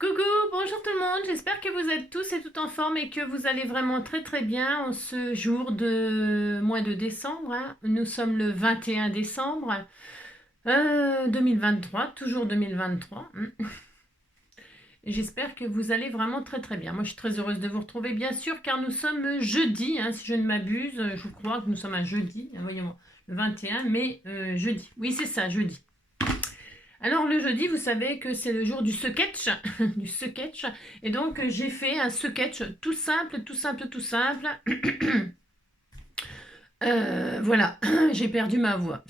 Coucou, bonjour tout le monde, j'espère que vous êtes tous et toutes en forme et que vous allez vraiment très très bien en ce jour de mois de décembre, hein. Nous sommes le 21 décembre 2023, toujours 2023. Et j'espère que vous allez vraiment très très bien. Moi je suis très heureuse de vous retrouver bien sûr car nous sommes jeudi, hein, si je ne m'abuse, je crois que nous sommes un jeudi, voyons, le 21 mai jeudi. Oui c'est ça, jeudi. Alors le jeudi, vous savez que c'est le jour du sketch, du sketch, et donc j'ai fait un sketch tout simple, tout simple, tout simple. Voilà, j'ai perdu ma voix.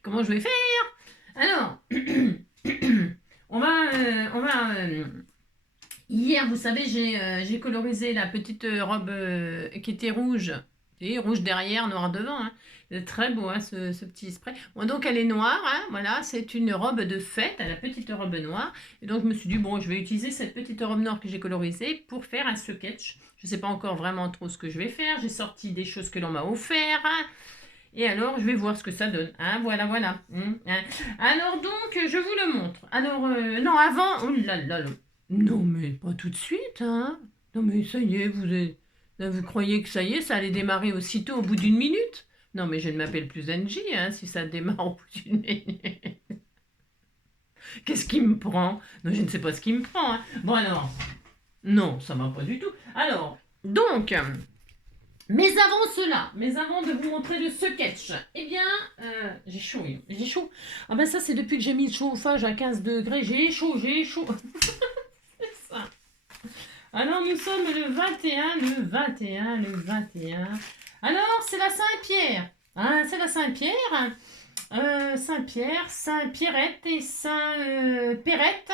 Comment je vais faire? Alors, hier, vous savez, j'ai colorisé la petite robe qui était rouge, et rouge derrière, noir devant, hein. C'est très beau, hein, ce petit spray. Bon, donc elle est noire, hein, voilà, c'est une robe de fête, la petite robe noire. Et donc je me suis dit, bon, je vais utiliser cette petite robe noire que j'ai colorisée pour faire un sketch. Je ne sais pas encore vraiment trop ce que je vais faire. J'ai sorti des choses que l'on m'a offert, hein. Et alors, je vais voir ce que ça donne. Hein, voilà, voilà. Hein. Alors donc, je vous le montre. Alors, non, avant... Oh là là là. Non, mais pas tout de suite, hein. Non, mais ça y est, vous croyez que ça y est, ça allait démarrer aussitôt au bout d'une minute? Non, mais je ne m'appelle plus Angie, hein, si ça démarre au bout d'une minute. Qu'est-ce qui me prend? Non, je ne sais pas ce qui me prend, hein. Bon, alors... Non, ça ne va pas du tout. Alors, donc... Mais avant de vous montrer le sketch, eh bien, j'ai chaud, j'ai chaud. Ah ben ça, c'est depuis que j'ai mis le chauffage à 15 degrés, j'ai chaud, j'ai chaud. C'est ça. Alors, nous sommes le 21, le 21, le 21. Alors, c'est la Saint-Pierre. Hein, c'est la Saint-Pierre. Saint-Pierre, Saint-Pierrette et Saint-Perrette.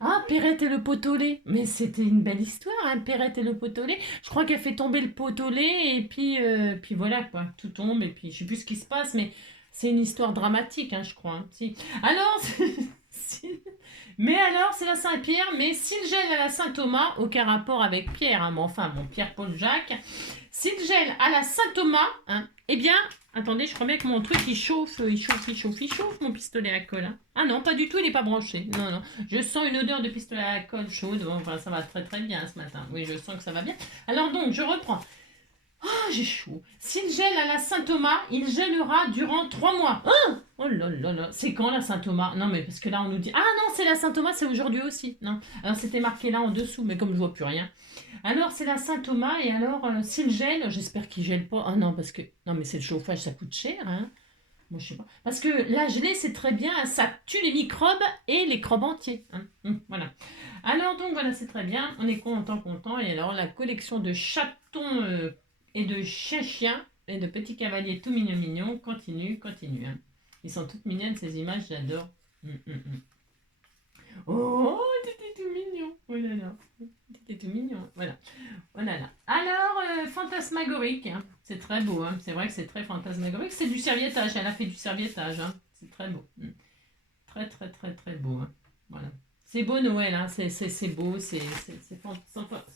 Ah, Perrette et le pot au lait. Mais c'était une belle histoire, hein, Perrette et le pot au lait. Je crois qu'elle fait tomber le pot au lait et puis voilà quoi, tout tombe et puis je sais plus ce qui se passe, mais c'est une histoire dramatique, hein, je crois. Hein, si. Alors, mais alors c'est la Saint-Pierre, mais s'il gèle à la Saint-Thomas, aucun rapport avec Pierre, hein, mais enfin bon, Pierre-Paul-Jacques. S'il gèle à la Saint-Thomas, hein, eh bien, attendez, je crois bien que mon truc il chauffe, mon pistolet à colle. Hein. Ah non, pas du tout, il n'est pas branché. Non, non. Je sens une odeur de pistolet à colle chaude. Bon, enfin, ça va très très bien ce matin. Oui, je sens que ça va bien. Alors donc, je reprends. Ah, j'ai chaud. S'il gèle à la Saint-Thomas, il gèlera durant 3 mois. Ah oh là là là. C'est quand la Saint-Thomas? Non, mais parce que là, on nous dit... Ah non, c'est la Saint-Thomas, c'est aujourd'hui aussi. Non. Alors, c'était marqué là en dessous, mais comme je vois plus rien. Alors, c'est la Saint-Thomas, et alors, s'il gèle, j'espère qu'il gèle pas. Ah non, parce que... Non, mais c'est le chauffage, ça coûte cher, hein. Moi, je sais pas. Parce que la gelée, c'est très bien, hein, ça tue les microbes et les crobes entiers. Hein. Voilà. Alors, donc, voilà, c'est très bien. On est content, content. Et alors, la collection de chatons et de chiens et de petits cavaliers tout mignons, mignons, continue, continue. Hein. Ils sont toutes mignonnes, ces images, j'adore. Oh, t'étais tout mignon. Oh là là. T'étais tout mignon. Voilà. Oh là là. Alors, fantasmagorique. Hein. C'est très beau. Hein. C'est vrai que c'est très fantasmagorique. C'est du serviettage. Elle a fait du serviettage. Hein. C'est très beau. Très, très, très, très beau. Hein. Voilà. C'est beau Noël. Hein. C'est beau. C'est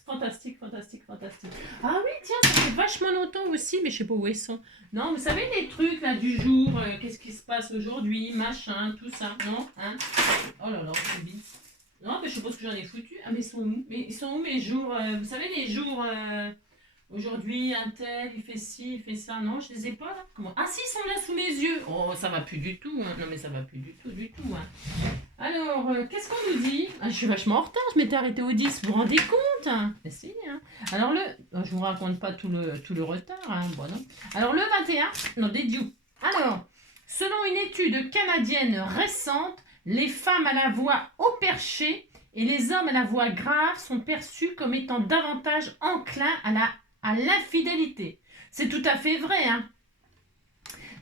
fantastique, fantastique, fantastique. Ah oui, tiens, ça fait vachement longtemps aussi, mais je sais pas où ils sont. Non, vous savez les trucs là du jour. Qu'est-ce qui se passe aujourd'hui, machin, tout ça. Non, hein. Oh là là, c'est vite. Non, mais je suppose que j'en ai foutu. Ah, mais ils sont où mes jours vous savez, les jours. Aujourd'hui, un tel, il fait ci, il fait ça. Non, je les ai pas là. Comment? Ah, si, ils sont là sous mes yeux. Oh, ça va plus du tout. Hein. Non, mais ça va plus du tout, du tout. Hein. Alors, qu'est-ce qu'on nous dit? Ah, je suis vachement en retard. Je m'étais arrêtée au 10. Vous vous rendez compte? Mais si. Hein. Alors, je vous raconte pas tout le retard. Hein. Bon, non. Alors, le 21. Non, des dieux. Alors, selon une étude canadienne récente, les femmes à la voix au perché et les hommes à la voix grave sont perçus comme étant davantage enclins à l'infidélité. C'est tout à fait vrai, hein.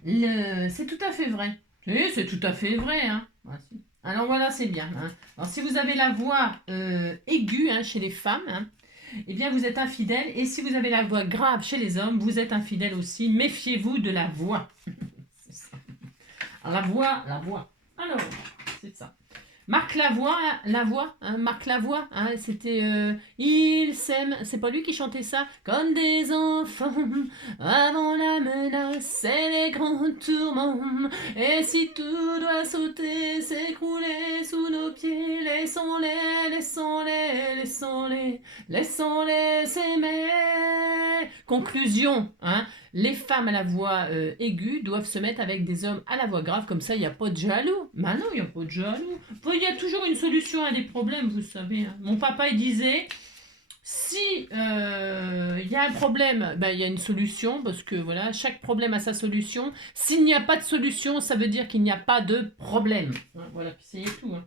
C'est tout à fait vrai. Oui, c'est tout à fait vrai, hein. Alors voilà, c'est bien. Hein. Alors si vous avez la voix aiguë hein, chez les femmes, hein, eh bien vous êtes infidèle. Et si vous avez la voix grave chez les hommes, vous êtes infidèle aussi. Méfiez-vous de la voix. C'est ça. Alors, la voix. Alors, c'est ça. Marc Lavoie, hein, Marc Lavoie, hein, c'était il s'aime, c'est pas lui qui chantait ça, comme des enfants, avant la menace et les grands tourments, et si tout doit sauter, s'écrouler sous nos pieds, laissons-les laissons-les, laissons-les, laissons-les s'aimer. Conclusion, hein, les femmes à la voix aiguë doivent se mettre avec des hommes à la voix grave, comme ça il n'y a pas de jaloux. Bah non, il n'y a pas de jaloux. Il y a toujours une solution à des problèmes, vous savez. Hein. Mon papa il disait, si il y a un problème, il y a une solution, parce que voilà, chaque problème a sa solution. S'il n'y a pas de solution, ça veut dire qu'il n'y a pas de problème. Hein, voilà, c'est tout. Hein.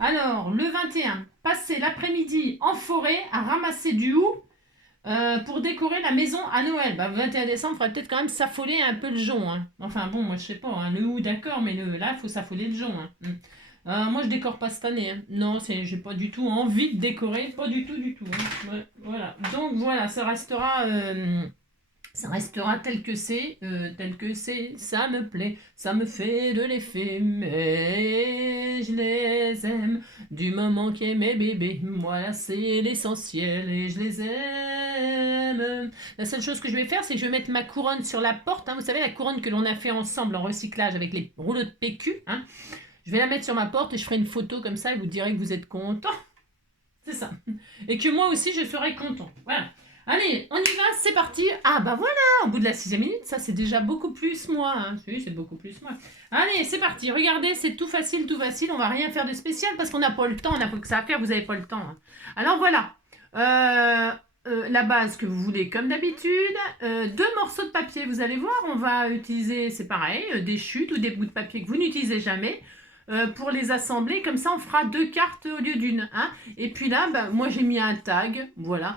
Alors, le 21, passer l'après-midi en forêt à ramasser du hou pour décorer la maison à Noël. Le 21 décembre, il faudrait peut-être quand même s'affoler un peu le jonc. Hein. Enfin bon, moi je sais pas, hein, le hou d'accord, mais là, il faut s'affoler le jonc. Hein. Moi je décore pas cette année. Hein. Non, j'ai pas du tout envie de décorer, pas du tout. Hein. Ouais, voilà. Donc voilà, ça restera tel que c'est, ça me plaît, ça me fait de l'effet, mais je les aime, du moment qu'est mes bébés, voilà c'est l'essentiel, et je les aime. La seule chose que je vais faire, c'est que je vais mettre ma couronne sur la porte, hein, vous savez la couronne que l'on a fait ensemble en recyclage avec les rouleaux de PQ, hein. Je vais la mettre sur ma porte et je ferai une photo comme ça et vous direz que vous êtes content, c'est ça, et que moi aussi je serai content, voilà. Allez, on y va, c'est parti. Ah bah voilà, au bout de la 6e minute, ça c'est déjà beaucoup plus moi. Hein. Oui, c'est beaucoup plus moi. Allez, c'est parti. Regardez, c'est tout facile. On va rien faire de spécial parce qu'on n'a pas le temps. On n'a pas que ça à faire, vous n'avez pas le temps. Hein. Alors voilà, la base que vous voulez comme d'habitude. 2 morceaux de papier, vous allez voir, on va utiliser, c'est pareil, des chutes ou des bouts de papier que vous n'utilisez jamais. Pour les assembler, comme ça on fera 2 cartes au lieu d'une. Hein. Et puis là, moi j'ai mis un tag, voilà.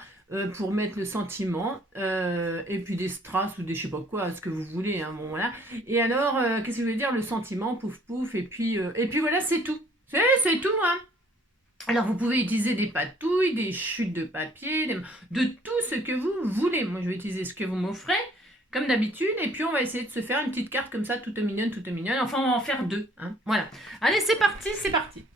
Pour mettre le sentiment, et puis des strass ou des je sais pas quoi, ce que vous voulez, hein, bon voilà. Et alors, qu'est-ce que je veux dire, le sentiment, pouf pouf, et puis voilà, c'est tout. C'est tout, hein. Alors vous pouvez utiliser des patouilles, des chutes de papier, de tout ce que vous voulez. Moi je vais utiliser ce que vous m'offrez, comme d'habitude, et puis on va essayer de se faire une petite carte comme ça, toute mignonne. Enfin on va en faire 2, hein. Voilà. Allez, c'est parti.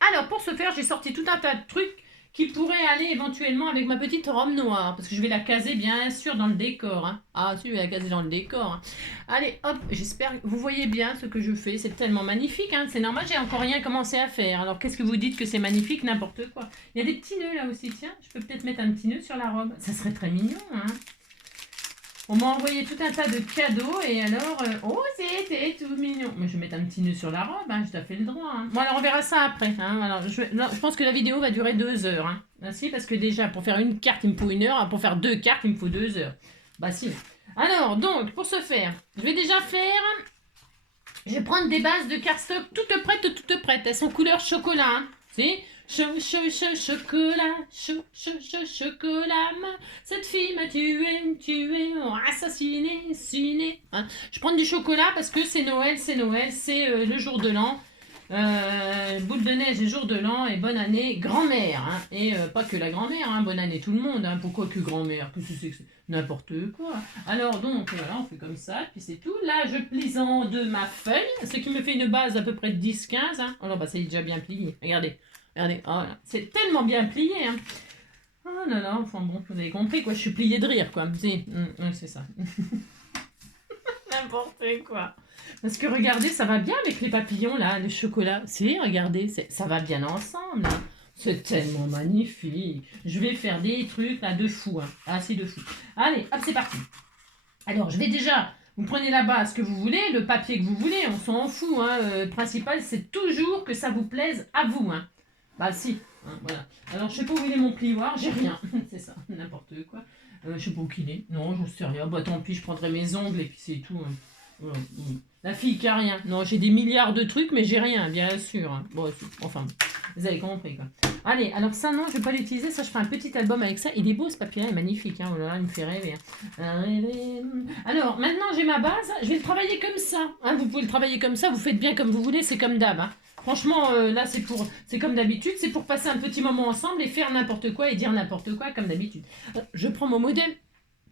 Alors pour ce faire, j'ai sorti tout un tas de trucs qui pourrait aller éventuellement avec ma petite robe noire, parce que je vais la caser bien sûr dans le décor. Hein. Ah si, je vais la caser dans le décor. Hein. Allez, hop, j'espère que vous voyez bien ce que je fais, c'est tellement magnifique. Hein. C'est normal, j'ai encore rien commencé à faire. Alors qu'est-ce que vous dites que c'est magnifique, n'importe quoi. Il y a des petits nœuds là aussi, tiens, je peux peut-être mettre un petit nœud sur la robe. Ça serait très mignon, hein. On m'a envoyé tout un tas de cadeaux et alors, oh c'était tout mignon. Moi je vais mettre un petit nœud sur la robe, hein, je t'ai fait le droit. Hein. Bon alors on verra ça après. Hein. Alors, je pense que la vidéo va durer 2 heures. Hein. Ah, si, parce que déjà pour faire une carte il me faut 1 heure, pour faire 2 cartes il me faut 2 heures. Bah si. Alors donc pour ce faire, je vais déjà faire, je vais prendre des bases de cardstock toutes prêtes. Elles sont couleur chocolat. Hein. Si. Chocolat, chocolat, cette fille m'a tué, assassiné, ciné. Hein. Je prends du chocolat parce que c'est Noël, c'est le jour de l'an. Boule de neige et jour de l'an et bonne année grand-mère. Hein. Et pas que la grand-mère, hein, bonne année tout le monde. Hein. Pourquoi que grand-mère? Qu'est-ce que c'est que n'importe quoi. Alors donc voilà, on fait comme ça, puis c'est tout. Là je plie en 2 ma feuille, ce qui me fait une base à peu près de 10-15. Hein. Alors ça y est déjà bien plié, regardez. Regardez, oh là, c'est tellement bien plié. Hein. Oh là là, enfin bon, vous avez compris quoi, je suis pliée de rire quoi. Si, c'est ça. N'importe quoi. Parce que regardez, ça va bien avec les papillons là, le chocolat. Si, regardez, ça va bien ensemble. Là. C'est tellement magnifique. Je vais faire des trucs là de fou. Hein. Ah, c'est de fou. Allez, hop, c'est parti. Alors, je vais déjà... Vous prenez la base que vous voulez, le papier que vous voulez, on s'en fout. Hein. Le principal, c'est toujours que ça vous plaise à vous. Hein. Bah si, hein, voilà. Alors je sais pas où il est mon plioir, j'ai rien. C'est ça, n'importe quoi. Je sais pas où il est. Non, j'en sais rien. Bah tant pis, je prendrai mes ongles et puis c'est tout. Hein. Voilà. La fille qui a rien. Non, j'ai des milliards de trucs, mais j'ai rien, bien sûr. Hein. Bon, enfin, vous avez compris quoi. Allez, alors ça non, je vais pas l'utiliser. Ça, je ferai un petit album avec ça. Il est beau ce papier-là, il est magnifique. Hein. Oh là là, il me fait rêver. Alors maintenant, j'ai ma base. Je vais le travailler comme ça. Hein. Vous pouvez le travailler comme ça. Vous faites bien comme vous voulez. C'est comme d'hab. Hein. Franchement, là, c'est comme d'habitude, c'est pour passer un petit moment ensemble et faire n'importe quoi et dire n'importe quoi comme d'habitude. Je prends mon modèle.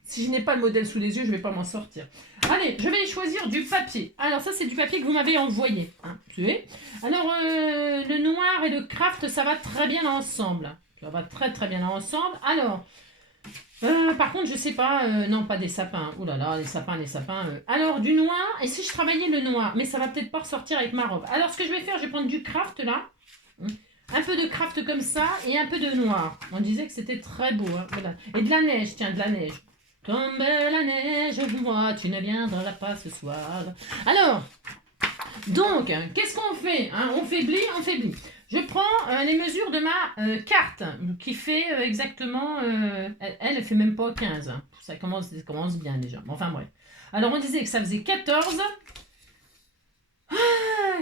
Si je n'ai pas le modèle sous les yeux, je ne vais pas m'en sortir. Allez, je vais choisir du papier. Alors ça, c'est du papier que vous m'avez envoyé. Hein, vous savez. Alors, le noir et le craft, ça va très bien ensemble. Ça va très bien ensemble. Alors... par contre, je sais pas, non, pas des sapins. Ouh là là, les sapins. Alors, du noir, et si je travaillais le noir, mais ça va peut-être pas ressortir avec ma robe. Alors, ce que je vais faire, je vais prendre du craft là. un peu de craft comme ça et un peu de noir. On disait que c'était très beau. Hein, voilà. Et de la neige, tiens, de la neige. Tombe la neige, moi, tu ne viendras pas ce soir. Alors, donc, qu'est-ce qu'on fait hein? On faiblit, on faiblit. Je prends les mesures de ma carte, qui fait exactement... elle fait même pas 15. Hein. Ça commence bien déjà. Enfin bref. Alors, on disait que ça faisait 14...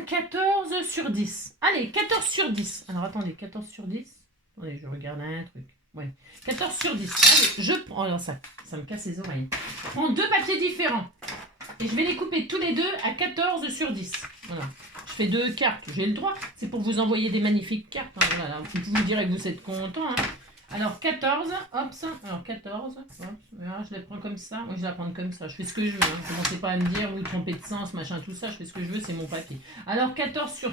14 sur 10. Allez, 14 sur 10. Alors, attendez, 14 sur 10. Attendez, je regarde un truc. Ouais. 14 sur 10. Allez, je prends... Alors, ça me casse les oreilles. Je prends deux papiers différents. Et je vais les couper tous les deux à 14 sur 10. Voilà. Je fais deux cartes. J'ai le droit. C'est pour vous envoyer des magnifiques cartes. Hein. Voilà, vous direz que vous êtes content. Hein. Alors, 14. Hop. Alors, 14. Hop. Voilà, je les prends comme ça. Moi, je la prends comme ça. Je fais ce que je veux. Hein. Commencez pas à me dire, vous trompez de sens, machin, tout ça. Je fais ce que je veux. C'est mon papier. Alors, 14 sur,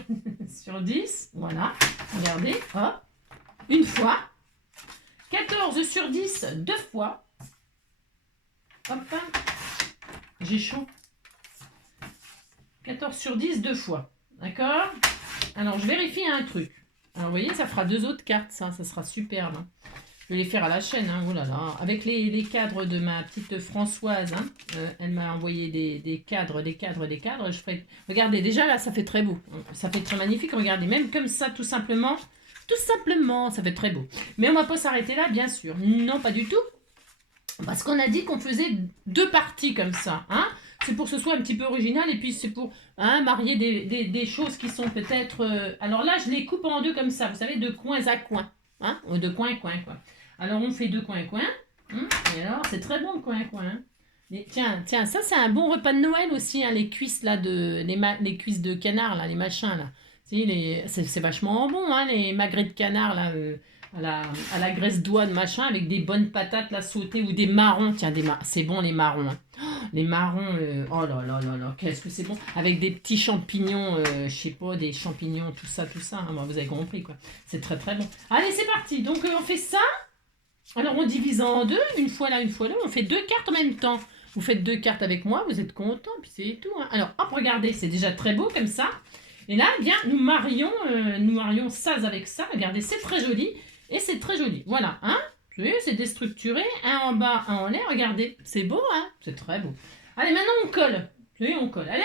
sur 10. Voilà. Regardez. Hop. Une fois. 14 sur 10. Deux fois. Hop. J'ai chaud. 14 sur 10 deux fois. D'accord? Alors, je vérifie un truc. Alors, vous voyez, ça fera deux autres cartes, ça sera superbe. Hein. Je vais les faire à la chaîne, hein. Oh là là. Avec les cadres de ma petite Françoise. Hein. Elle m'a envoyé des cadres. Je ferai... Regardez, déjà là, ça fait très beau. Ça fait très magnifique. Regardez, même comme ça, tout simplement, ça fait très beau. Mais on ne va pas s'arrêter là, bien sûr. Non, pas du tout. Parce qu'on a dit qu'on faisait deux parties comme ça. Hein. C'est pour que ce soit un petit peu original et puis c'est pour hein, marier des choses qui sont peut-être... Alors là, je les coupe en deux comme ça, vous savez, de coins à coins. Hein, ou de coin à coin, quoi. Alors on fait deux coins à coin. Hein, et alors, c'est très bon le coin à coin. Hein. Et, tiens, ça c'est un bon repas de Noël aussi, hein, les cuisses là, les cuisses de canard, là, les machins là. C'est vachement bon, hein, les magrets de canard là. À la graisse d'oie de machin avec des bonnes patates là sautées ou des marrons. Tiens, c'est bon les marrons. Hein. Oh, les marrons, oh là là là là, qu'est-ce que c'est bon. Avec des petits champignons, je sais pas, des champignons, tout ça. Hein. Bon, vous avez compris quoi. C'est très très bon. Allez, c'est parti. Donc on fait ça. Alors on divise en deux, une fois là. On fait deux cartes en même temps. Vous faites deux cartes avec moi, vous êtes contents, puis c'est tout. Hein. Alors hop, regardez, c'est déjà très beau comme ça. Et là, bien, nous marions ça avec ça. Regardez, c'est très joli. Et c'est très joli. Voilà, hein. Vous voyez, c'est déstructuré. Un en bas, un en l'air. Regardez, c'est beau, hein. C'est très beau. Allez, maintenant, on colle. Vous voyez, on colle. Allez,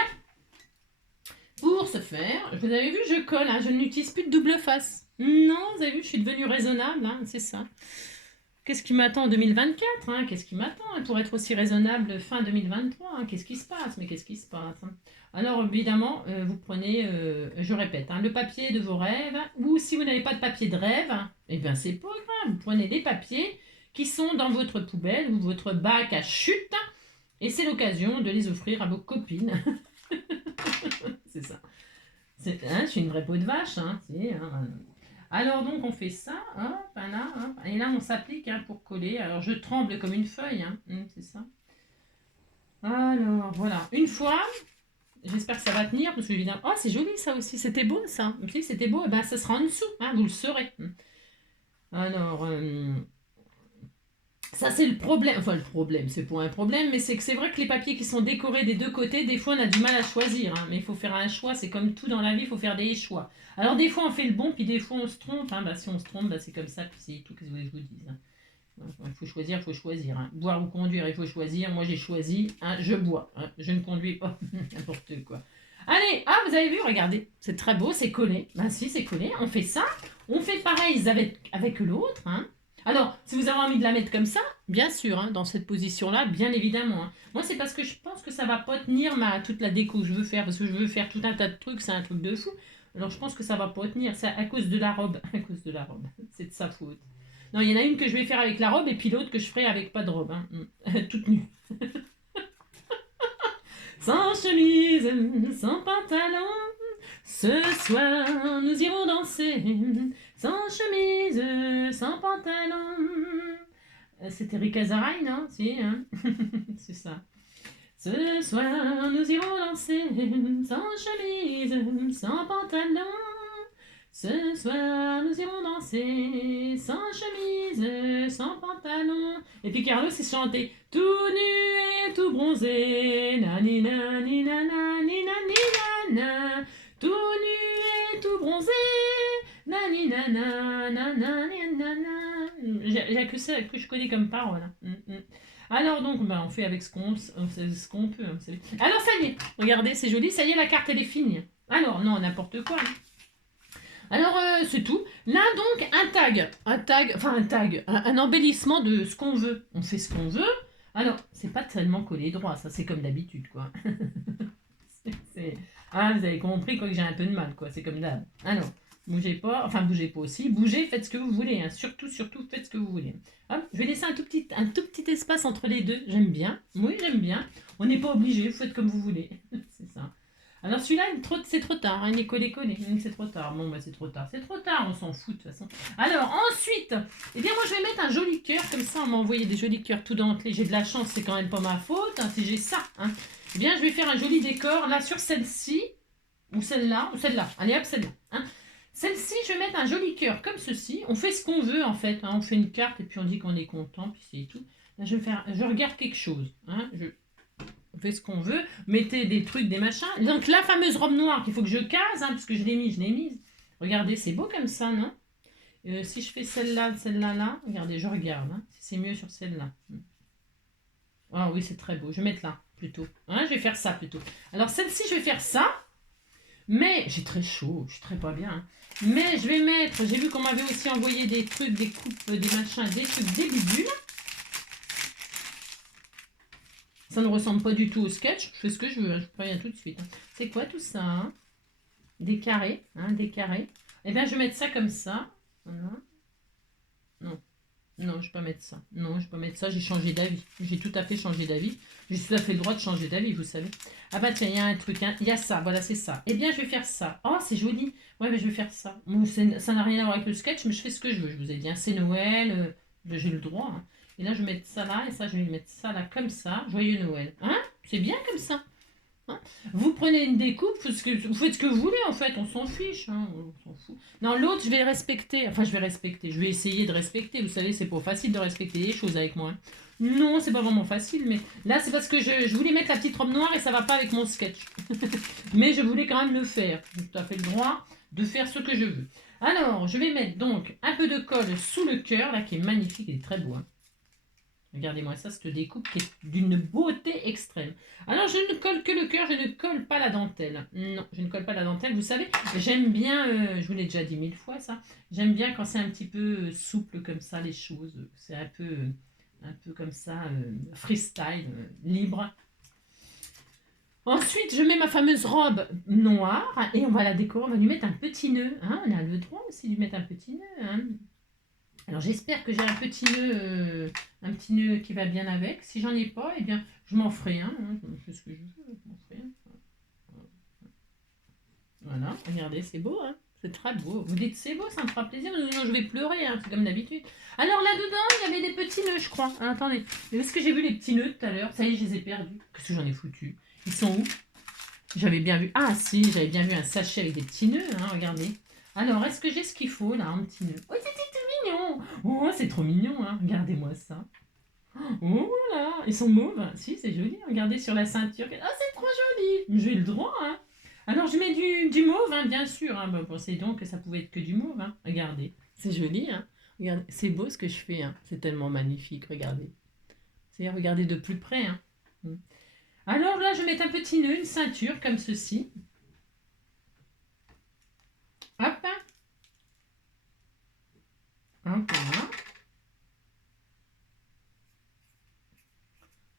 pour ce faire, vous avez vu, je colle. Hein. Je n'utilise plus de double face. Non, vous avez vu, je suis devenue raisonnable. Hein. C'est ça. Qu'est-ce qui m'attend en 2024 hein. Qu'est-ce qui m'attend hein, pour être aussi raisonnable fin 2023 hein. Qu'est-ce qui se passe? Mais qu'est-ce qui se passe hein. Alors, évidemment, vous prenez, je répète, hein, le papier de vos rêves, ou si vous n'avez pas de papier de rêve, eh bien, c'est pas grave. Vous prenez des papiers qui sont dans votre poubelle ou votre bac à chute, et c'est l'occasion de les offrir à vos copines. C'est ça. Hein, je suis une vraie peau de vache. Hein, hein. Alors, donc, on fait ça, hop, là, hop, et là, on s'applique hein, pour coller. Alors, je tremble comme une feuille, hein, c'est ça. Alors, voilà. Une fois... J'espère que ça va tenir, parce que évidemment... Oh, c'est joli ça aussi, c'était beau ça. Je me dis que c'était beau, et ben ça sera en dessous, hein, vous le saurez. Alors, ça c'est le problème. Enfin, le problème, c'est pas un problème, mais c'est que c'est vrai que les papiers qui sont décorés des deux côtés, des fois on a du mal à choisir. Hein, mais il faut faire un choix, c'est comme tout dans la vie, il faut faire des choix. Alors des fois on fait le bon, puis des fois on se trompe. Hein, bah, si on se trompe, bah, c'est comme ça, puis c'est tout, qu'est-ce que vous voulez que je vous dise hein. Il faut choisir. Hein. Boire ou conduire, il faut choisir. Moi, j'ai choisi, hein, je bois. Hein. Je ne conduis pas n'importe quoi. Allez, ah, vous avez vu, regardez. C'est très beau, c'est collé. Ben si, c'est collé. On fait ça. On fait pareil avec l'autre. Hein. Alors, si vous avez envie de la mettre comme ça, bien sûr, hein, dans cette position-là, bien évidemment. Hein. Moi, c'est parce que je pense que ça va pas tenir toute la déco que je veux faire. Parce que je veux faire tout un tas de trucs. C'est un truc de fou. Alors, je pense que ça va pas tenir. C'est à cause de la robe. À cause de la robe. C'est de sa faute. Non, il y en a une que je vais faire avec la robe et puis l'autre que je ferai avec pas de robe. Hein. Toute nue. Sans chemise, sans pantalon, ce soir nous irons danser. Sans chemise, sans pantalon. C'était Rika Zaraï, non? Si, hein. C'est ça. Ce soir nous irons danser. Sans chemise, sans pantalon. Ce soir, nous irons danser, sans chemise, sans pantalon. Et puis Carlos s'est chanté tout nu et tout bronzé, nani nani nani nani nana, tout nu et tout bronzé, nani ni nana, nana, ni nana. J'ai que ça que je connais comme parole. Alors donc, on fait avec ce qu'on peut. Hein, alors ça y est, regardez, c'est joli. Ça y est, la carte, elle est finie. Alors, non, n'importe quoi. Alors, c'est tout. Là, donc, un embellissement de ce qu'on veut. On fait ce qu'on veut. Alors, c'est pas tellement collé droit, ça, c'est comme d'habitude, quoi. Ah, vous avez compris, quoi, que j'ai un peu de mal, quoi. C'est comme d'hab. Alors, bougez pas aussi. Bougez, faites ce que vous voulez. Hein. Surtout, faites ce que vous voulez. Hop, je vais laisser un tout petit espace entre les deux. J'aime bien. Oui, j'aime bien. On n'est pas obligé, vous faites comme vous voulez. C'est ça. Alors celui-là, c'est trop tard, hein, il est collé. C'est trop tard. Bon, bah c'est trop tard, on s'en fout de toute façon. Alors ensuite, eh bien moi je vais mettre un joli cœur, comme ça on m'a envoyé des jolis cœurs tout dentelés. J'ai de la chance, c'est quand même pas ma faute, hein, si j'ai ça. Hein. Eh bien je vais faire un joli décor, là sur celle-ci, ou celle-là. Allez hop, celle-là. Hein. Celle-ci, je vais mettre un joli cœur comme ceci. On fait ce qu'on veut en fait, hein. On fait une carte et puis on dit qu'on est content, puis c'est tout. Là je regarde quelque chose. Hein. On fait ce qu'on veut, mettez des trucs, des machins. Donc la fameuse robe noire qu'il faut que je case, hein, parce que je l'ai mise. Regardez, c'est beau comme ça, non? Si je fais celle-là, là, regardez, je regarde. Hein, si c'est mieux sur celle-là. Ah oui, c'est très beau. Je vais mettre là, plutôt. Hein, je vais faire ça, plutôt. Alors celle-ci, je vais faire ça. Mais j'ai très chaud, je suis très pas bien. Hein. Mais je vais mettre, j'ai vu qu'on m'avait aussi envoyé des trucs, des coupes, des machins, des trucs, des bidules. Ça ne ressemble pas du tout au sketch. Je fais ce que je veux, hein. Je préviens tout de suite. Hein. C'est quoi tout ça, hein? Des carrés, hein, des carrés. Eh bien, je vais mettre ça comme ça. Voilà. Non, non, je ne vais pas mettre ça. Non, je ne vais pas mettre ça. J'ai changé d'avis. J'ai tout à fait changé d'avis. J'ai tout à fait le droit de changer d'avis, vous savez. Ah bah tiens, il y a un truc. Hein. Il y a ça, voilà, c'est ça. Eh bien, je vais faire ça. Oh, c'est joli. Ouais, mais je vais faire ça. Bon, ça n'a rien à voir avec le sketch, mais je fais ce que je veux. Je vous ai dit, hein, c'est Noël. J'ai le droit. Hein. Et là, je vais mettre ça là, et ça, je vais mettre ça là, comme ça. Joyeux Noël. Hein? C'est bien comme ça. Hein? Vous prenez une découpe, vous faites ce que vous voulez, en fait. On s'en fiche. Hein? On s'en fout. Non, l'autre, je vais respecter. Enfin, je vais respecter. Je vais essayer de respecter. Vous savez, c'est pas facile de respecter les choses avec moi. Hein? Non, c'est pas vraiment facile, mais là, c'est parce que je voulais mettre la petite robe noire et ça va pas avec mon sketch. Mais je voulais quand même le faire. J'ai tout à fait le droit de faire ce que je veux. Alors, je vais mettre donc un peu de colle sous le cœur, là, qui est magnifique et très beau. Hein? Regardez-moi ça, cette découpe qui est d'une beauté extrême. Alors, je ne colle que le cœur, je ne colle pas la dentelle. Non, je ne colle pas la dentelle. Vous savez, j'aime bien, je vous l'ai déjà dit 1000 fois ça, j'aime bien quand c'est un petit peu souple comme ça, les choses. C'est un peu comme ça, freestyle, libre. Ensuite, je mets ma fameuse robe noire et on va la décorer, on va lui mettre un petit nœud. Hein, on a le droit aussi de lui mettre un petit nœud. Hein. Alors j'espère que j'ai un petit nœud qui va bien avec. Si j'en ai pas, eh bien je m'en ferai un. Hein. Je fais ce que je veux, je m'en ferai un. Voilà, regardez, c'est beau, hein. C'est très beau. Vous dites c'est beau, ça me fera plaisir, mais non, je vais pleurer, hein. C'est comme d'habitude. Alors là-dedans, il y avait des petits nœuds, je crois. Ah, attendez, est-ce que j'ai vu les petits nœuds tout à l'heure? Ça y est, je les ai perdus. Qu'est-ce que j'en ai foutu? Ils sont où? J'avais bien vu. Ah si, j'avais bien vu un sachet avec des petits nœuds, hein, regardez. Alors, est-ce que j'ai ce qu'il faut là, un petit nœud? Oh, c'est tout mignon! Oh, c'est trop mignon, hein. Regardez-moi ça. Oh là, ils sont mauves. Si, c'est joli. Regardez sur la ceinture. Oh, c'est trop joli. J'ai le droit, hein. Alors, je mets du mauve, hein, bien sûr. Hein. Bon, pensez donc que ça pouvait être que du mauve. Hein. Regardez. C'est joli, hein. Regardez. C'est beau ce que je fais. Hein. C'est tellement magnifique. Regardez. Regardez de plus près. Hein. Alors là, je vais mettre un petit nœud, une ceinture comme ceci. Hop. Hop là.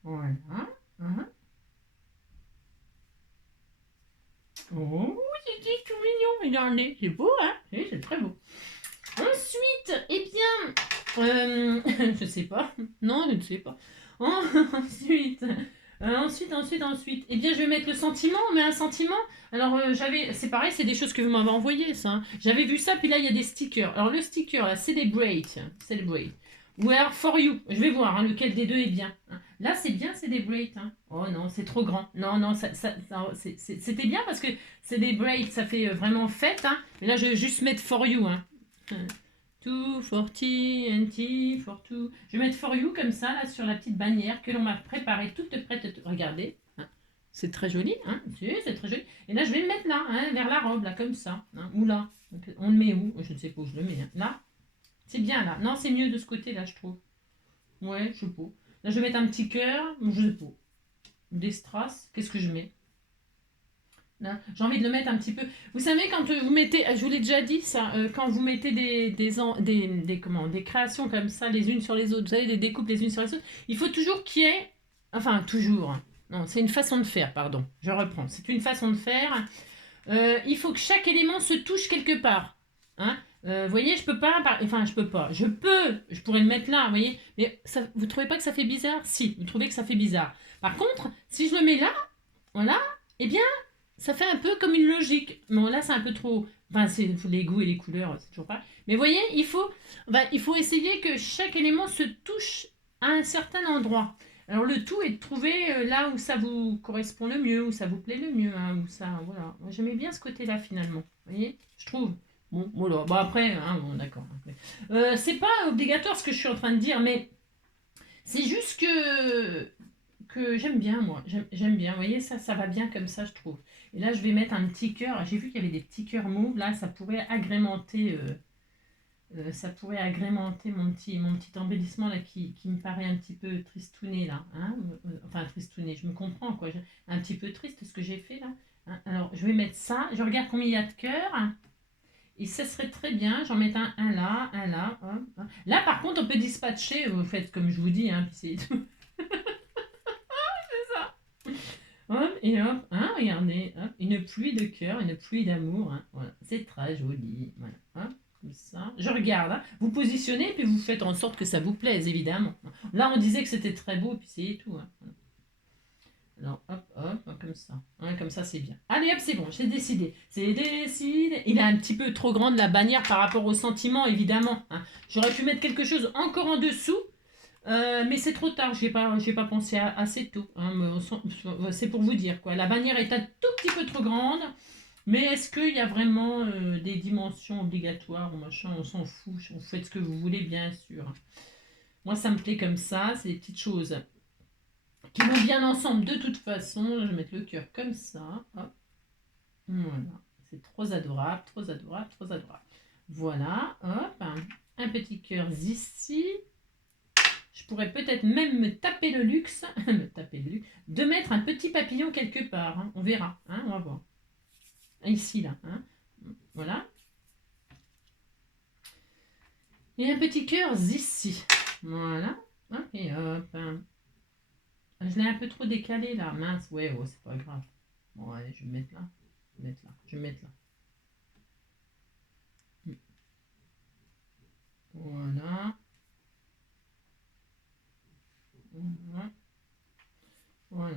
Voilà. Hein. Oh, c'est tout mignon. Regardez. C'est beau, hein? Oui, c'est très beau. Ensuite, eh bien, je sais pas. Non, je ne sais pas. Ensuite, eh bien, je vais mettre le sentiment. On met un sentiment. Alors, c'est pareil, c'est des choses que vous m'avez envoyées, ça. Hein. J'avais vu ça, puis là, il y a des stickers. Alors, le sticker, là, Celebrate. Ou alors, For You. Je vais voir hein, lequel des deux est bien. Hein. Là, c'est bien Celebrate. Hein. Oh non, c'est trop grand. Non, c'était bien parce que Celebrate, ça fait vraiment fête. Hein. Mais là, je vais juste mettre For You. Hein. 2 for TNT for 2. Je vais mettre For You comme ça, là, sur la petite bannière que l'on m'a préparée, toute prête. Regardez. Hein. C'est très joli. Hein. C'est très joli. Et là, je vais le mettre là, hein, vers la robe, là, comme ça. Hein. Ou là. On le met où? Je ne sais pas où je le mets. Hein. Là? C'est bien là. Non, c'est mieux de ce côté-là, je trouve. Ouais, je sais pas. Là, je vais mettre un petit cœur. Je sais pas. Des strass. Qu'est-ce que je mets? Là, j'ai envie de le mettre un petit peu. Vous savez, quand vous mettez, je vous l'ai déjà dit ça, quand vous mettez des créations comme ça, les unes sur les autres, vous savez, des découpes les unes sur les autres, il faut toujours qu'il y ait, enfin toujours, hein. Non, c'est une façon de faire, pardon, je reprends, c'est une façon de faire. Il faut que chaque élément se touche quelque part. Hein. Vous voyez, je peux pas, enfin je peux pas, je pourrais le mettre là, vous voyez, mais ça, vous trouvez pas que ça fait bizarre? Si, vous trouvez que ça fait bizarre. Par contre, si je le mets là, voilà, eh bien, ça fait un peu comme une logique. Bon, là, c'est un peu trop. Enfin, c'est les goûts et les couleurs, c'est toujours pas. Mais vous voyez, il faut essayer que chaque élément se touche à un certain endroit. Alors, le tout est de trouver là où ça vous correspond le mieux, où ça vous plaît le mieux, hein, où ça. Voilà. Moi, j'aimais bien ce côté-là, finalement. Vous voyez, je trouve. Bon, voilà. Bon, après, hein, bon, d'accord. C'est pas obligatoire ce que je suis en train de dire, mais c'est juste que j'aime bien, moi. J'aime bien. Vous voyez, ça va bien comme ça, je trouve. Et là, je vais mettre un petit cœur. J'ai vu qu'il y avait des petits cœurs mauves. Là, ça pourrait agrémenter mon petit embellissement là, qui me paraît un petit peu tristouné, là. Hein. Enfin, tristouné, je me comprends, quoi. Un petit peu triste, ce que j'ai fait, là. Hein. Alors, je vais mettre ça. Je regarde combien il y a de cœurs. Et ça serait très bien. J'en mets un là, un là. Hop. Là, par contre, on peut dispatcher. Vous faites comme je vous dis, hein, puis c'est tout. Hop, et hop, hein, regardez, hop, une pluie de cœur, une pluie d'amour, hein, voilà, c'est très joli, voilà, hein, comme ça. Je regarde, hein, vous positionnez, puis vous faites en sorte que ça vous plaise, évidemment. Là, on disait que c'était très beau, puis c'est tout. Hein. Alors, hop, comme ça, c'est bien. Allez, hop, c'est bon, j'ai décidé. C'est décidé. Il est un petit peu trop grande la bannière par rapport au sentiment, évidemment. Hein. J'aurais pu mettre quelque chose encore en dessous. Mais c'est trop tard, j'ai pas pensé assez tôt. Hein, c'est pour vous dire quoi. La bannière est un tout petit peu trop grande, mais est-ce qu'il y a vraiment des dimensions obligatoires ou machin? On s'en fout, vous faites ce que vous voulez, bien sûr. Moi, ça me plaît comme ça, c'est des petites choses qui vont bien ensemble de toute façon. Je vais mettre le cœur comme ça. Hop. Voilà, c'est trop adorable, trop adorable, trop adorable. Voilà, hop, un petit cœur ici. Je pourrais peut-être même me taper le luxe, de mettre un petit papillon quelque part. Hein. On verra, hein, on va voir. Ici, là. Hein. Voilà. Et un petit cœur ici. Voilà. Et hop. Je l'ai un peu trop décalé là. Mince, ouais, oh, c'est pas grave. Bon, allez, je vais me mettre là. Je vais me mettre là. Voilà. Voilà.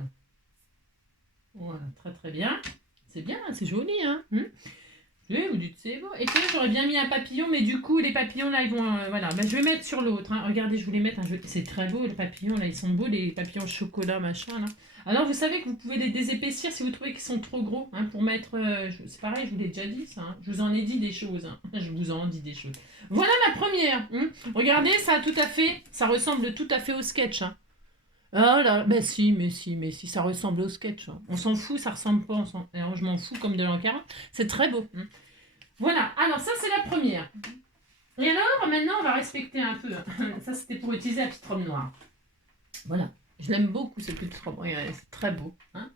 Voilà, très très bien. C'est bien, c'est joli, hein. Oui, vous dites c'est beau. Et puis j'aurais bien mis un papillon, mais du coup, les papillons là, ils vont. Voilà, ben, je vais mettre sur l'autre. Hein. Regardez, je voulais mettre un jeu. C'est très beau, les papillons là, ils sont beaux, les papillons chocolat, machin là. Alors, vous savez que vous pouvez les désépaissir si vous trouvez qu'ils sont trop gros. Hein, pour mettre. C'est pareil, je vous l'ai déjà dit ça. Hein. Je vous en ai dit des choses. Hein. Je vous en dis des choses. Voilà ma première. Regardez, ça ressemble tout à fait au sketch. Hein. Oh là, mais si, ça ressemble au sketch. Hein. On s'en fout, ça ressemble pas. Alors, je m'en fous comme de l'an 40. C'est très beau. Voilà, alors ça c'est la première. Et alors, maintenant, on va respecter un peu. Ça, c'était pour utiliser la petite robe noire. Voilà, je l'aime beaucoup, cette petite robe. Regardez, c'est très beau. Hein.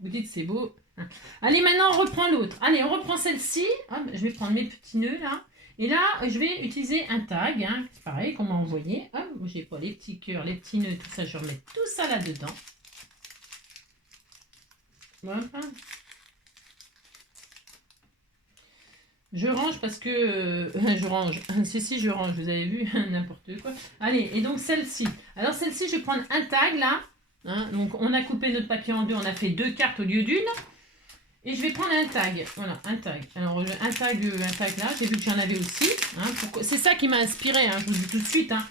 Vous dites c'est beau. Hein. Allez, maintenant, on reprend l'autre. Allez, on reprend celle-ci. Je vais prendre mes petits nœuds, là. Et là, je vais utiliser un tag. Hein. C'est pareil qu'on m'a envoyé. J'ai pas les petits cœurs, les petits nœuds, tout ça. Je remets tout ça là-dedans. Voilà. Je range parce que... je range. Si, je range. Vous avez vu, n'importe quoi. Allez, et donc celle-ci. Alors celle-ci, je vais prendre un tag, là. Hein, donc on a coupé notre papier en deux. On a fait 2 cartes au lieu d'une. Et je vais prendre un tag. Voilà, un tag. Alors, un tag là. J'ai vu que j'en avais aussi. Hein, c'est ça qui m'a inspiré. Hein, je vous le dis tout de suite. Hein.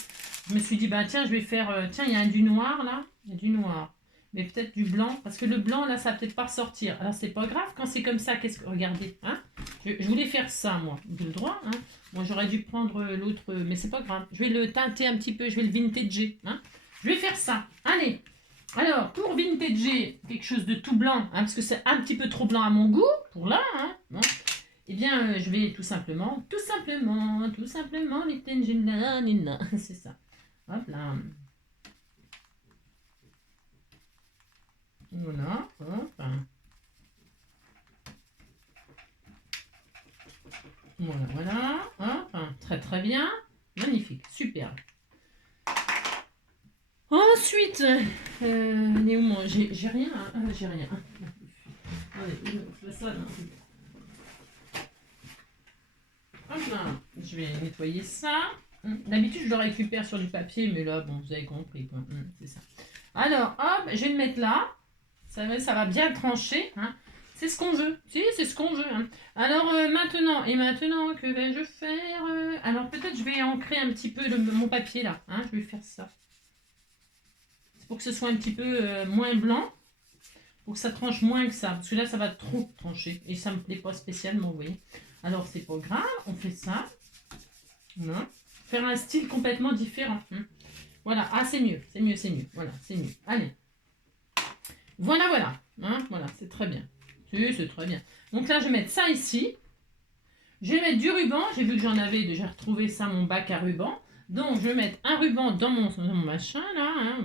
Je me suis dit, bah tiens, je vais faire... tiens, il y a du noir, là. Il y a du noir. Mais peut-être du blanc. Parce que le blanc, là, ça va peut-être pas ressortir. Alors, c'est pas grave quand c'est comme ça. Regardez. Hein. Je voulais faire ça, moi. J'ai le droit. Hein. Moi, j'aurais dû prendre l'autre. Mais c'est pas grave. Je vais le teinter un petit peu. Je vais le vintager. Hein. Je vais faire ça. Allez. Alors, pour vintager quelque chose de tout blanc, hein, parce que c'est un petit peu trop blanc à mon goût, pour là, hein, bon. Eh bien, je vais tout simplement, Nina, c'est ça. Hop là. Voilà, hop. Voilà, voilà, hop. Très très bien. Magnifique, super. Ensuite, Néo, j'ai rien, j'ai rien. Allez, je fais ça là. Hop là, je vais nettoyer ça. D'habitude, je le récupère sur du papier, mais là, bon, vous avez compris, quoi. C'est ça. Alors, hop, je vais le mettre là. Ça va bien trancher. Hein. C'est ce qu'on veut. Si, c'est ce qu'on veut. Hein. Alors, maintenant, que vais-je faire Alors, peut-être je vais ancrer un petit peu mon papier là. Hein. Je vais faire ça. C'est pour que ce soit un petit peu moins blanc. Pour que ça tranche moins que ça. Parce que là, ça va trop trancher. Et ça me plaît pas spécialement, vous voyez. Alors, c'est pas grave. On fait ça. Voilà. Faire un style complètement différent. Voilà. Ah, c'est mieux. C'est mieux, c'est mieux. Voilà, c'est mieux. Allez. Voilà, voilà. Hein, voilà, c'est très bien. C'est très bien. Donc là, je vais mettre ça ici. Je vais mettre du ruban. J'ai vu que j'en avais déjà retrouvé ça, mon bac à ruban. Donc, je vais mettre un ruban dans mon machin, là. Hein.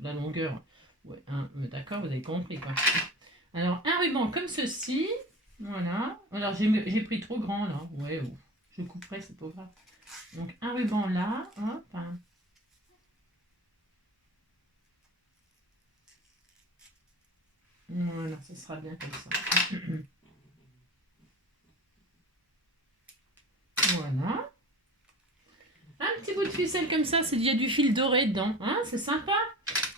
La longueur... Ouais, hein, d'accord, vous avez compris, quoi. Alors, un ruban comme ceci. Voilà. Alors, j'ai pris trop grand, là. Ouais, je couperai, c'est pas grave. Donc, un ruban là. Hop. Hein. Voilà, ce sera bien comme ça. Voilà. Un petit bout de ficelle comme ça, il y a du fil doré dedans. Hein, c'est sympa.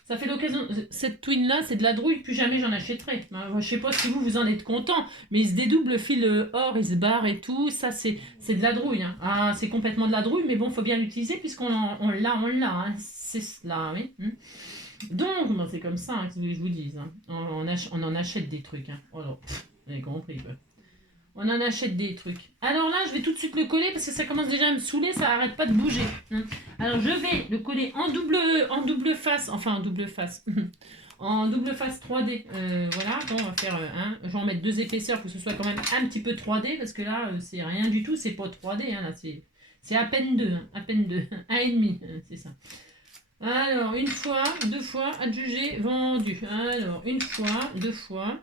Ça fait l'occasion. Cette twin là, c'est de la drouille, plus jamais j'en achèterai. Je sais pas si vous en êtes content, mais il se dédouble le fil or, il se barre et tout. Ça, c'est de la drouille. Hein. Ah, c'est complètement de la drouille, mais bon, faut bien l'utiliser puisqu'on l'a. Hein. C'est cela, oui. Donc, bon, c'est comme ça hein, que je vous dise. Hein. On en achète des trucs. Hein. Oh là, vous avez compris. Quoi. On en achète des trucs. Alors là, je vais tout de suite le coller parce que ça commence déjà à me saouler, ça arrête pas de bouger. Alors je vais le coller en double face, enfin en double face, en double face 3D. Voilà, bon, on va faire je vais en mettre 2 épaisseurs pour que ce soit quand même un petit peu 3D parce que là, c'est rien du tout, c'est pas 3D. Hein, là, c'est à peine 2, à peine 2, 1,5, c'est ça. Alors, une fois, 2 fois, adjugé, vendu. Alors, une fois, 2 fois.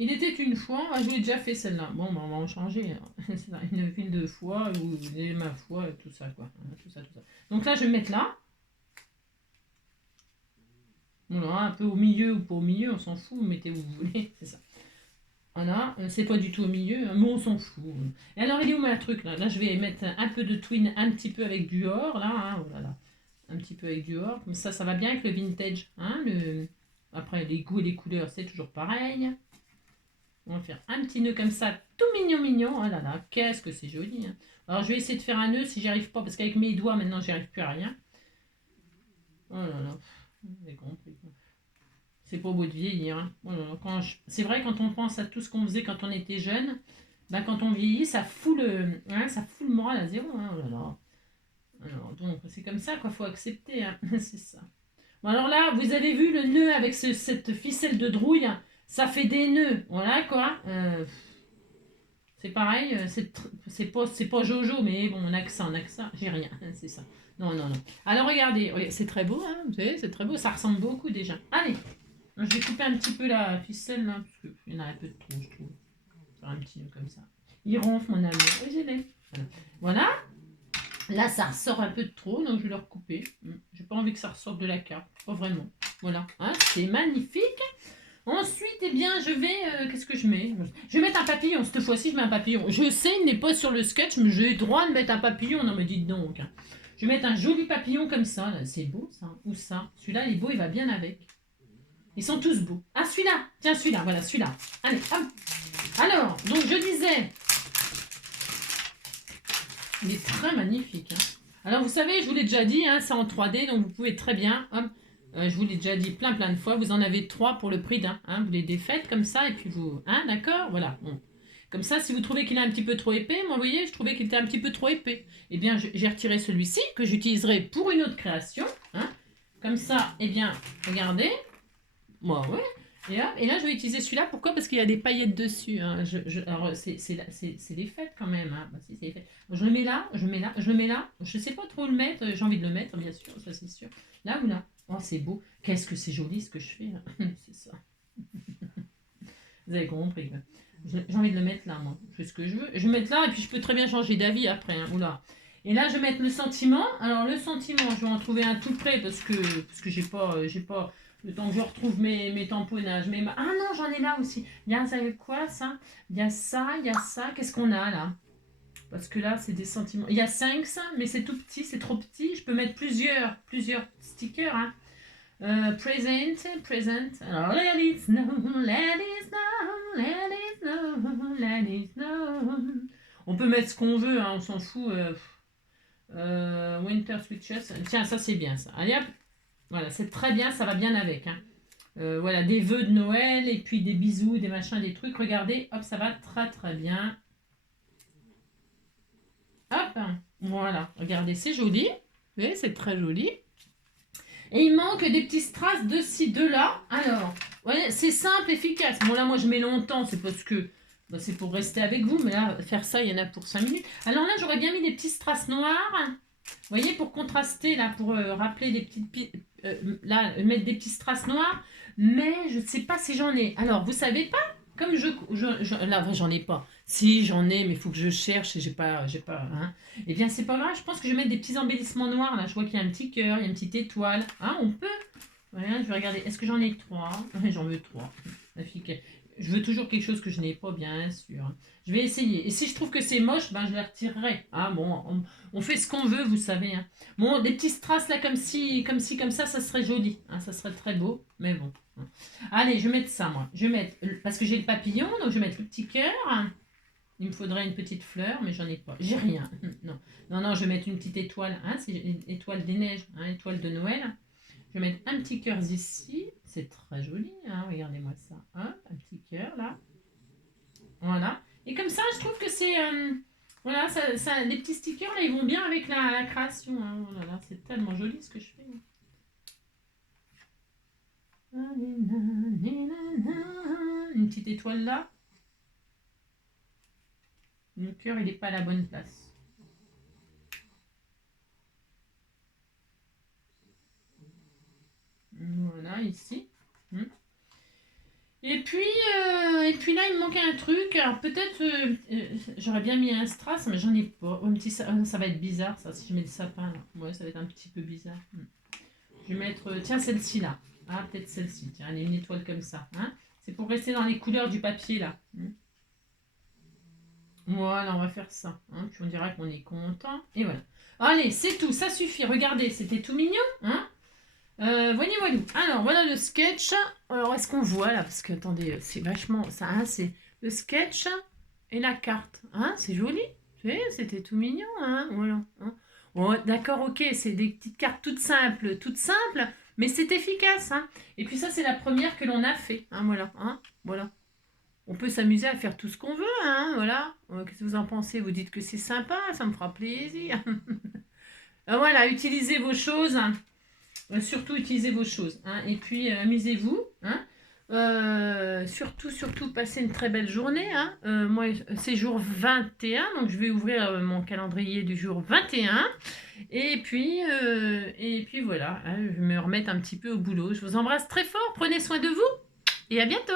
Il était une fois, je vous l'ai déjà fait celle-là. Bon, on va en changer. C'est une file de fois, ou ma foi, tout ça, quoi. Tout ça. Donc là, je vais me mettre là. Voilà, un peu au milieu ou pas au milieu, on s'en fout, vous mettez où vous voulez, c'est ça. Voilà, c'est pas du tout au milieu, mais on s'en fout. Et alors, il est où ma truc là? Là, je vais mettre un peu de twin, un petit peu avec du or, là, hein, voilà. Un petit peu avec du or, comme ça va bien avec le vintage. Hein, Après, les goûts et les couleurs, c'est toujours pareil. On va faire un petit nœud comme ça, tout mignon. Oh là là, qu'est-ce que c'est joli. Hein. Alors, je vais essayer de faire un nœud si j'y arrive pas, parce qu'avec mes doigts, maintenant, j'y arrive plus à rien. Oh là là, vous avez compris. C'est pas beau de vieillir. Hein. Oh là là, c'est vrai, quand on pense à tout ce qu'on faisait quand on était jeune, ben, quand on vieillit, ça fout le moral à zéro. Hein. Oh là là. Alors, donc, c'est comme ça qu'il faut accepter. Hein. C'est ça. Bon, alors là, vous avez vu le nœud avec cette ficelle de drouille. Ça fait des nœuds, voilà quoi. C'est pareil, c'est pas Jojo, mais bon, on a que ça, j'ai rien, c'est ça. Non. Alors regardez, c'est très beau, hein, vous savez, c'est très beau, ça ressemble beaucoup déjà. Allez, je vais couper un petit peu la ficelle, là, parce qu'il y en a un peu de trop, je trouve. Faire un petit nœud comme ça. Il ronfle, mon amour, oui, je l'ai. Voilà. Là, ça ressort un peu de trop, donc je vais le recouper. J'ai pas envie que ça ressorte de la carte, pas vraiment. Voilà, hein, c'est magnifique. Ensuite, eh bien, je vais... qu'est-ce que je mets? Je vais mettre un papillon. Cette fois-ci, je mets un papillon. Je sais, il n'est pas sur le sketch, mais j'ai le droit de mettre un papillon. Non, mais dites donc. Hein. Je vais mettre un joli papillon comme ça. C'est beau, ça. Ou ça. Celui-là, il est beau, il va bien avec. Ils sont tous beaux. Ah, celui-là. Tiens, celui-là. Voilà, celui-là. Allez, hop. Alors, donc, je disais... Il est très magnifique. Hein. Alors, vous savez, je vous l'ai déjà dit, hein, c'est en 3D, donc vous pouvez très bien... Hop, je vous l'ai déjà dit plein de fois, vous en avez 3 pour le prix d'un. Hein, vous les défaites comme ça et puis vous... Hein, d'accord? Voilà. Bon. Comme ça, si vous trouvez qu'il est un petit peu trop épais, moi, vous voyez, je trouvais qu'il était un petit peu trop épais. Eh bien, j'ai retiré celui-ci que j'utiliserai pour une autre création. Hein. Comme ça, eh bien, regardez. Moi, ouais. Et là, je vais utiliser celui-là. Pourquoi? Parce qu'il y a des paillettes dessus. Hein. Alors, c'est les fêtes quand même. Hein. Bah, si, c'est les fêtes. Je le mets là, je le mets là, je le mets là. Je sais pas trop où le mettre. J'ai envie de le mettre, bien sûr, ça c'est sûr. Là ou là? Oh, c'est beau. Qu'est-ce que c'est joli ce que je fais là. C'est ça. Vous avez compris. J'ai envie de le mettre là, moi. Je fais ce que je veux. Je vais mettre là et puis je peux très bien changer d'avis après. Hein. Oula. Et là, je vais mettre le sentiment. Alors, le sentiment, je vais en trouver un tout près parce que j'ai pas le temps que je retrouve mes tamponnages. Ah non, j'en ai là aussi. Il y a, ça quoi ça? Il y a ça, il y a ça. Qu'est-ce qu'on a là? Parce que là, c'est des sentiments. Il y a 5 ça, mais c'est tout petit, c'est trop petit. Je peux mettre plusieurs stickers. Hein. Present. Alors, let it snow, let it snow, let it snow, let it snow. On peut mettre ce qu'on veut, hein, on s'en fout. Winter Switches. Tiens, ça c'est bien ça. Allez hop. Voilà, c'est très bien, ça va bien avec. Hein. Voilà, des vœux de Noël et puis des bisous, des machins, des trucs. Regardez, hop, ça va très très bien. Hop, voilà, regardez, c'est joli. Vous voyez, c'est très joli. Et il manque des petits strass de ci, de là. Alors, ouais, c'est simple, efficace. Bon, là, moi, je mets longtemps, c'est parce que bah, c'est pour rester avec vous. Mais là, faire ça, il y en a pour 5 minutes. Alors là, j'aurais bien mis des petits strass noirs. Vous voyez, pour contraster, là, pour rappeler des petites... là, mettre des petits strass noirs. Mais je ne sais pas si j'en ai. Alors, vous savez pas? Comme là, j'en ai pas. Si, j'en ai, mais il faut que je cherche et j'ai pas, hein. Eh bien, c'est pas grave. Je pense que je vais mettre des petits embellissements noirs. Là, je vois qu'il y a un petit cœur, il y a une petite étoile. Hein, on peut. Voilà, je vais regarder. Est-ce que j'en ai 3? J'en veux 3. Je veux toujours quelque chose que je n'ai pas, bien sûr. Je vais essayer. Et si je trouve que c'est moche, ben, je les retirerai. Ah bon, on fait ce qu'on veut, vous savez. Hein. Bon, des petits strass là, comme ça, ça serait joli. Hein, ça serait très beau. Mais bon. Allez, je vais mettre ça, moi. Je vais mettre, parce que j'ai le papillon, donc je vais mettre le petit cœur. Il me faudrait une petite fleur, mais j'en ai pas. J'ai rien. Non, je vais mettre une petite étoile. Hein, c'est une étoile des neiges, hein, étoile de Noël. Je vais mettre un petit cœur ici. C'est très joli. Hein, regardez-moi ça. Hein, un petit cœur là. Voilà. Et comme ça, je trouve que c'est... voilà, les petits stickers, là, ils vont bien avec la création. Hein. Oh là là, c'est tellement joli ce que je fais. Une petite étoile là. Le cœur, il n'est pas à la bonne place. Voilà, ici. Et puis là, il me manquait un truc. Alors peut-être, j'aurais bien mis un strass, mais j'en ai pas. Ça va être bizarre, ça, si je mets le sapin là. Ouais, ça va être un petit peu bizarre. Je vais mettre, tiens, celle-ci là. Ah, peut-être celle-ci. Tiens, elle est une étoile comme ça. Hein. C'est pour rester dans les couleurs du papier là. Voilà, on va faire ça. Hein. Puis on dira qu'on est content. Et voilà. Allez, c'est tout, ça suffit. Regardez, c'était tout mignon. Hein. Voyez. Alors, voilà le sketch. Alors, est-ce qu'on voit là? Parce que, attendez, c'est vachement... ça, hein, c'est le sketch et la carte. Hein, c'est joli. Vous voyez, c'était tout mignon. Hein, voilà. Hein. Oh, d'accord, ok, c'est des petites cartes toutes simples, mais c'est efficace. Hein. Et puis ça, c'est la première que l'on a fait. Hein, voilà. Hein, voilà. On peut s'amuser à faire tout ce qu'on veut. Hein, voilà. Qu'est-ce que vous en pensez? Vous dites que c'est sympa, ça me fera plaisir. Voilà, utilisez vos choses. Hein. Surtout utilisez vos choses. Hein, et puis amusez-vous. Hein. Surtout, passez une très belle journée. Hein. Moi, c'est jour 21, donc je vais ouvrir mon calendrier du jour 21. Et puis voilà, hein, je vais me remettre un petit peu au boulot. Je vous embrasse très fort, prenez soin de vous et à bientôt.